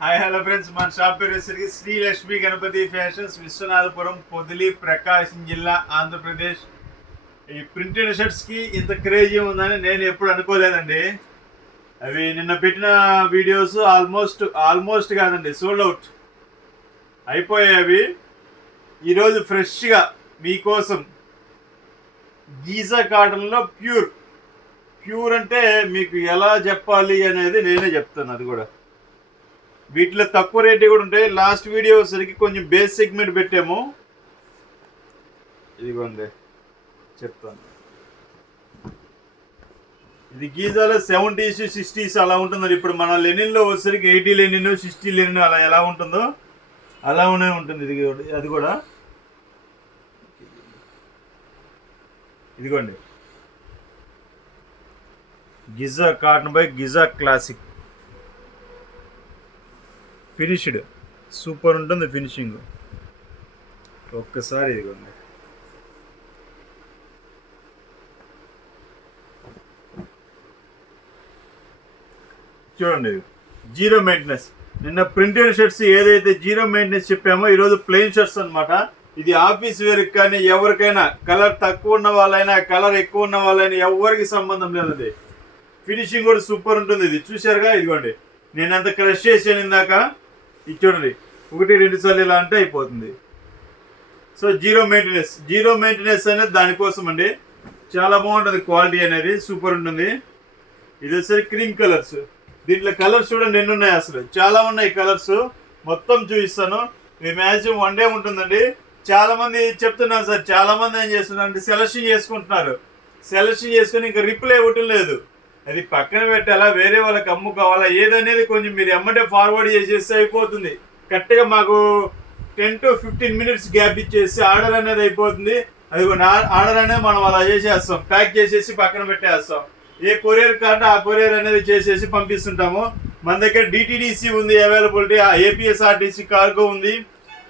Hi hello friends, మన shop పేరు వచ్చేసరికి శ్రీ లక్ష్మీ గణపతి ఫ్యాషన్స్, విశ్వనాథపురం, పొదిలి, ప్రకాశం జిల్లా, ఆంధ్రప్రదేశ్. ఈ ప్రింటెడ్ షర్ట్స్కి ఇంత క్రేజీ ఉందని నేను ఎప్పుడు అనుకోలేదండి. అవి నిన్న పెట్టిన వీడియోస్ ఆల్మోస్ట్ కాదండి, సోల్డ్ అవుట్ అయిపోయాయి. అవి ఈరోజు ఫ్రెష్గా మీకోసం గీజా కాటన్లో ప్యూర్ అంటే మీకు ఎలా చెప్పాలి అనేది నేనే చెప్తాను. అది కూడా వీటిలో తక్కువ రేటు కూడా ఉంటాయి. లాస్ట్ వీడియో సరికి కొంచెం బేస్ సెగ్మెంట్ పెట్టాము. ఇదిగోండి చెప్తాను. ఇది గీజాలో 70s 60s అలా ఉంటుందండి. ఇప్పుడు మన లెనిన్లో వచ్చేసరికి 80 లెనిన్ 60 లెనిన్ అలా ఎలా ఉంటుందో అలానే ఉంటుంది. అది కూడా ఇదిగోండి Giza cotton by Giza classic finished super ఉంటుంది ఫినిషింగ్. ఒక్కసారి ఇదిగోండి చూడండి, జీరో మెయింటెనెన్స్. నిన్న ప్రింటెడ్ షర్ట్స్ ఏదైతే జీరో మెయింటెనెన్స్ చెప్పామో ఈరోజు ప్లెయిన్ షర్ట్స్ అనమాట. ఇది ఆఫీస్ వేర్కి కానీ ఎవరికైనా, కలర్ తక్కువ ఉన్న వాళ్ళైనా కలర్ ఎక్కువ ఉన్న వాళ్ళైనా ఎవరికి సంబంధం లేదు. ఫినిషింగ్ కూడా సూపర్ ఉంటుంది. ఇది చూశారుగా, ఇదిగోండి నేను అంత క్రష్ చేసాను ఇందాక. ఇది చూడండి, 1-2 సార్లు ఇలా అంటే అయిపోతుంది. సో జీరో మెయింటెనెన్స్ అనేది దానికోసం అండి. చాలా బాగుంటుంది, క్వాలిటీ అనేది సూపర్ ఉంటుంది. ఇది వచ్చేసరికి క్రీమ్ కలర్స్. దీంట్లో కలర్స్ చూడండి ఎన్ని ఉన్నాయి, అసలు చాలా ఉన్నాయి కలర్స్. మొత్తం చూపిస్తాను. మీ మ్యాక్సిమం 1 డే ఉంటుందండి. చాలా మంది చెప్తున్నారు సార్, చాలా మంది ఏం చేస్తున్నారు అంటే సెలెక్షన్ చేసుకుంటున్నారు. సెలెక్షన్ చేసుకుని ఇంకా రిప్లై ఇవ్వటం లేదు. అది పక్కన పెట్టాలా, వేరే వాళ్ళకి అమ్ముకోవాలా, ఏదనేది కొంచెం మీరు ఎమ్మటే ఫార్వర్డ్ చేసేస్తే అయిపోతుంది. కరెక్ట్గా మాకు 10 to 15 minutes గ్యాప్ ఇచ్చేసి ఆర్డర్ అనేది అయిపోతుంది. అది ఆర్డర్ అనేది మనం అలా చేసేస్తాం, ప్యాక్ చేసేసి పక్కన పెట్టేస్తాం. ఏ కొరియర్ కార్డు ఆ కొరియర్ అనేది చేసేసి పంపిస్తుంటాము. మన దగ్గర డిటిడిసి ఉంది అవైలబిలిటీ, ఏపీఎస్ఆర్టీసీ కార్గో ఉంది,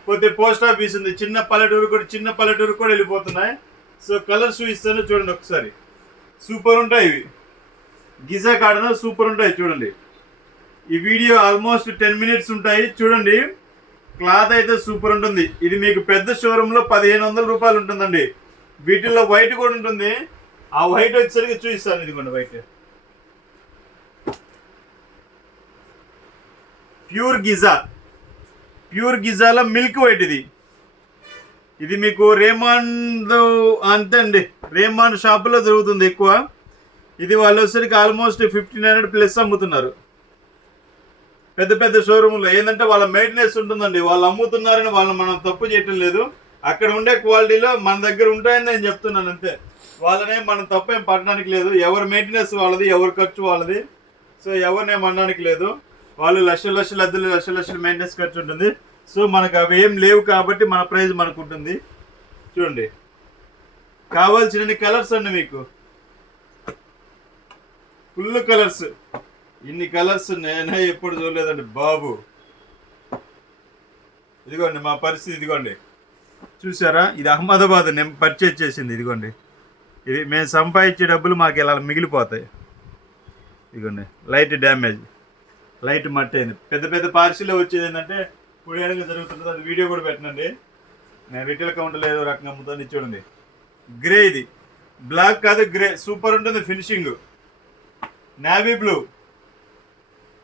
పోతే పోస్ట్ ఆఫీస్ ఉంది. చిన్న పల్లెటూరు కూడా వెళ్ళిపోతున్నాయి. సో కలర్స్ చూపిస్తాను చూడండి ఒకసారి. సూపర్ ఉంటాయి ఇవి, గిజా కాటన్ సూపర్ ఉంటాయి. చూడండి, ఈ వీడియో ఆల్మోస్ట్ 10 minutes ఉంటాయి. చూడండి, క్లాత్ అయితే సూపర్ ఉంటుంది. ఇది మీకు పెద్ద షోరూంలో 1500 రూపాయలు ఉంటుందండి. వీటిల్లో వైట్ కూడా ఉంటుంది. ఆ వైట్ వచ్చేసరికి చూపిస్తాను. ఇదిగోండి వైట్, ప్యూర్ గిజాలో మిల్క్ వైట్. ఇది మీకు రేమాండ్ అంతే అండి, రేమాండ్ షాపులో దొరుకుతుంది ఎక్కువ. ఇది వాళ్ళు వచ్చేసరికి ఆల్మోస్ట్ 1500+ అమ్ముతున్నారు. పెద్ద షోరూంలో ఏంటంటే వాళ్ళ మెయింటెనెన్స్ ఉంటుందండి. వాళ్ళు అమ్ముతున్నారని మనం తప్పు చేయటం లేదు. అక్కడ ఉండే క్వాలిటీలో మన దగ్గర ఉంటాయని నేను చెప్తున్నాను అంతే. వాళ్ళనే మనం తప్పు ఏం పడడానికి లేదు. ఎవరి మెయింటెనెన్స్ వాళ్ళది, ఎవరి ఖర్చు వాళ్ళది. సో ఎవరినేం అనడానికి లేదు. వాళ్ళు లక్షల మెయింటెనెన్స్ ఖర్చు ఉంటుంది. సో మనకు అవి ఏం లేవు కాబట్టి మన ప్రైస్ మనకు ఉంటుంది. చూడండి, కావాల్సిన కలర్స్ అండి మీకు, ఫుల్ కలర్స్. ఇన్ని కలర్స్ నేనే ఎప్పుడు చూడలేదండి బాబు. ఇదిగోండి మా పరిస్థితి. ఇదిగోండి చూసారా, ఇది అహ్మదాబాద్ నేను పర్చేజ్ చేసింది. ఇదిగోండి, ఇది మేము సంపాదించే డబ్బులు మాకు ఇలా మిగిలిపోతాయి. ఇదిగోండి లైట్ డ్యామేజ్, లైట్ మట్టి అయింది. పెద్ద పార్సిల్లో వచ్చేది ఏంటంటే పొడియాలుగా జరుగుతుంది. అది వీడియో కూడా పెట్టనండి. నేను రిటైల్ కౌంటర్లో ఏదో రకంగా అమ్ముతాను. చూడండి గ్రే, ఇది బ్లాక్ కాదు గ్రే, సూపర్ ఉంటుంది ఫినిషింగ్. నేవీ బ్లూ,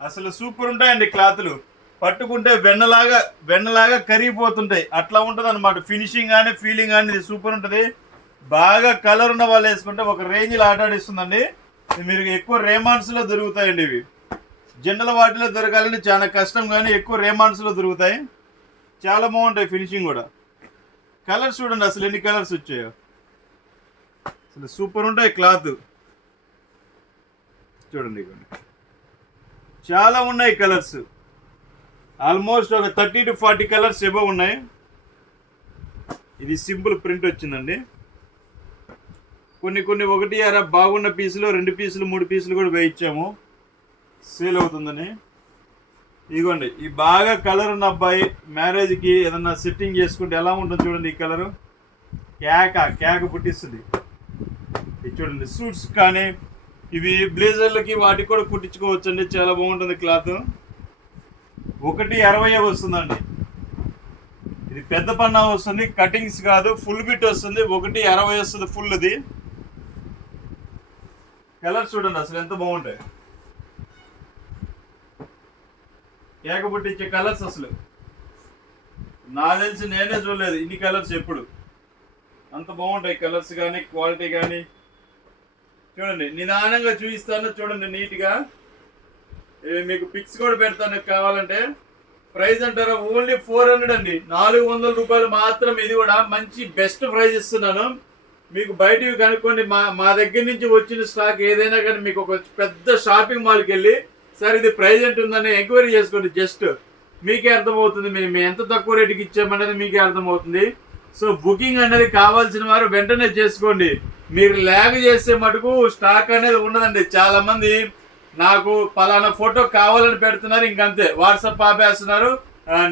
అసలు సూపర్ ఉంటాయండి క్లాతులు. పట్టుకుంటే వెన్నలాగా కరిగిపోతుంటాయి. అట్లా ఉంటుంది అనమాట ఫినిషింగ్ కానీ ఫీలింగ్ కానీ. ఇది సూపర్ ఉంటుంది. బాగా కలర్ ఉన్న వాళ్ళు వేసుకుంటే ఒక రేంజ్లో ఆటాడిస్తుందండి. మీరు ఎక్కువ రేమాన్స్లో దొరుకుతాయండి ఇవి. జనరల్ వాటిలో దొరకాలంటే చాలా కష్టం, కానీ ఎక్కువ రేమాన్స్లో దొరుకుతాయి. చాలా బాగుంటాయి ఫినిషింగ్ కూడా. కలర్స్ చూడండి అసలు ఎన్ని కలర్స్ వచ్చాయో, అసలు సూపర్ ఉంటాయి క్లాత్. చూడండి చాలా ఉన్నాయి కలర్స్. ఆల్మోస్ట్ ఒక 30 to 40 కలర్స్ ఎబో ఉన్నాయి. ఇది సింపుల్ ప్రింట్ వచ్చిందండి. కొన్ని 1 బాగున్న పీసులు 2 పీసులు 3 పీసులు కూడా వేయించాము, సేల్ అవుతుందని. ఇదిగోండి, ఈ బాగా కలర్ ఉన్న అబ్బాయి మ్యారేజ్కి ఏదన్నా సెట్టింగ్ చేసుకుంటే ఎలా ఉంటుంది చూడండి. ఈ కలరు కేక పుట్టిస్తుంది. ఇది చూడండి, సూట్స్ కానీ ఇవి బ్లేజర్లకి వాటికి కూడా కుట్టించుకోవచ్చు అండి. చాలా బాగుంటుంది క్లాత్. 160 వస్తుందండి. ఇది పెద్ద పన్నా వస్తుంది, కటింగ్స్ కాదు, ఫుల్ బిట్ వస్తుంది. 160 వస్తుంది ఫుల్. ఇది కలర్స్ చూడండి అసలు ఎంత బాగుంటాయి. కేకబుట్టించే కలర్స్ అసలు నాకు తెలిసి నేనే చూడలేదు ఇన్ని కలర్స్ ఎప్పుడు. అంత బాగుంటాయి కలర్స్ కానీ క్వాలిటీ కానీ. చూడండి నిదానంగా చూపిస్తాను, చూడండి నీట్గా. మీకు పిక్స్ కూడా పెడతాను కావాలంటే. ప్రైస్ అంటారా ఓన్లీ 400 అండి, 400 రూపాయలు మాత్రం. ఇది కూడా మంచి బెస్ట్ ప్రైస్ ఇస్తున్నాను. మీకు బయటికి కనుక్కోండి. మా దగ్గర నుంచి వచ్చిన స్టాక్ ఏదైనా కానీ మీకు ఒక పెద్ద షాపింగ్ మాల్కి వెళ్ళి సార్ ఇది ప్రైస్ ఎంత ఉందని ఎంక్వైరీ చేసుకోండి. జస్ట్ మీకే అర్థమవుతుంది మేము ఎంత తక్కువ రేటుకి ఇచ్చామనేది మీకే అర్థమవుతుంది. సో బుకింగ్ అనేది కావాల్సిన వారు వెంటనే చేసుకోండి. మీరు ల్యాగ్ చేస్తే మటుకు స్టాక్ అనేది ఉండదండి. చాలా మంది నాకు పలానా ఫోటో కావాలని పెడుతున్నారు, ఇంకంతే వాట్సాప్ ఆపేస్తున్నారు,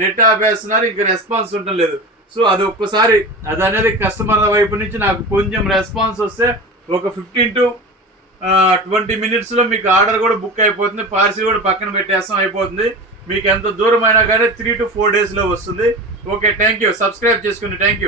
నెట్ ఆపేస్తున్నారు, ఇంక రెస్పాన్స్ ఉండటం లేదు. సో అది ఒక్కసారి అది అనేది కస్టమర్ల వైపు నుంచి నాకు కొంచెం రెస్పాన్స్ వస్తే ఒక 15 to 20 minutesలో మీకు ఆర్డర్ కూడా బుక్ అయిపోతుంది. పార్సిల్ కూడా పక్కన పెట్టేస్తాం, అయిపోతుంది. మీకు ఎంత దూరం అయినా కానీ 3 to 4 daysలో వస్తుంది. Okay, thank you. సబ్స్క్రైబ్ చేసుకోండి. Thank you.